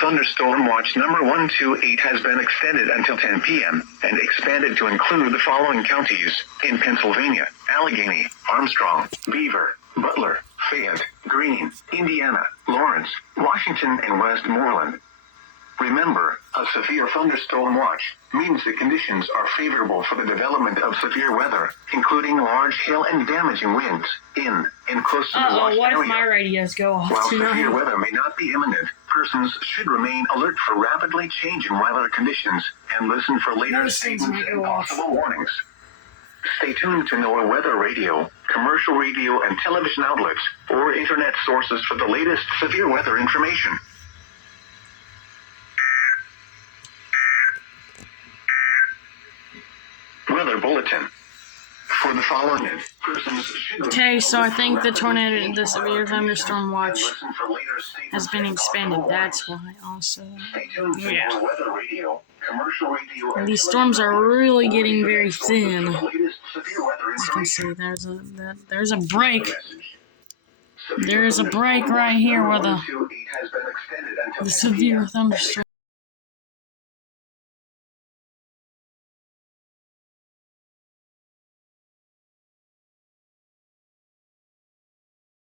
thunderstorm watch number 128 has been extended until 10 p.m. and expanded to include the following counties in Pennsylvania: Allegheny, Armstrong, Beaver, Butler, Fayette, Greene, Indiana, Lawrence, Washington, and Westmoreland. Remember, a severe thunderstorm watch means the conditions are favorable for the development of severe weather, including large hail and damaging winds in and close to the watch what area. if my radios go off While tonight? severe weather may not be imminent, persons should remain alert for rapidly changing weather conditions and listen for later Most things statements might and go off. possible warnings. Stay tuned to NOAA weather radio, commercial radio and television outlets, or internet sources for the latest severe weather information. Weather bulletin. For the following, persons should... Okay, so I think the severe thunderstorm watch listen for later statements has been and expanded. possible That's warnings. why also. Stay tuned to Yeah. NOAA weather radio, commercial radio, and These television storms are outlets, really or getting internet very sources thin. for the latest severe weather As you can information. see, there's a break. Severe There is a break right here where the thunderstorm watch number 128 has been extended until 10 severe p.m. thunderstorm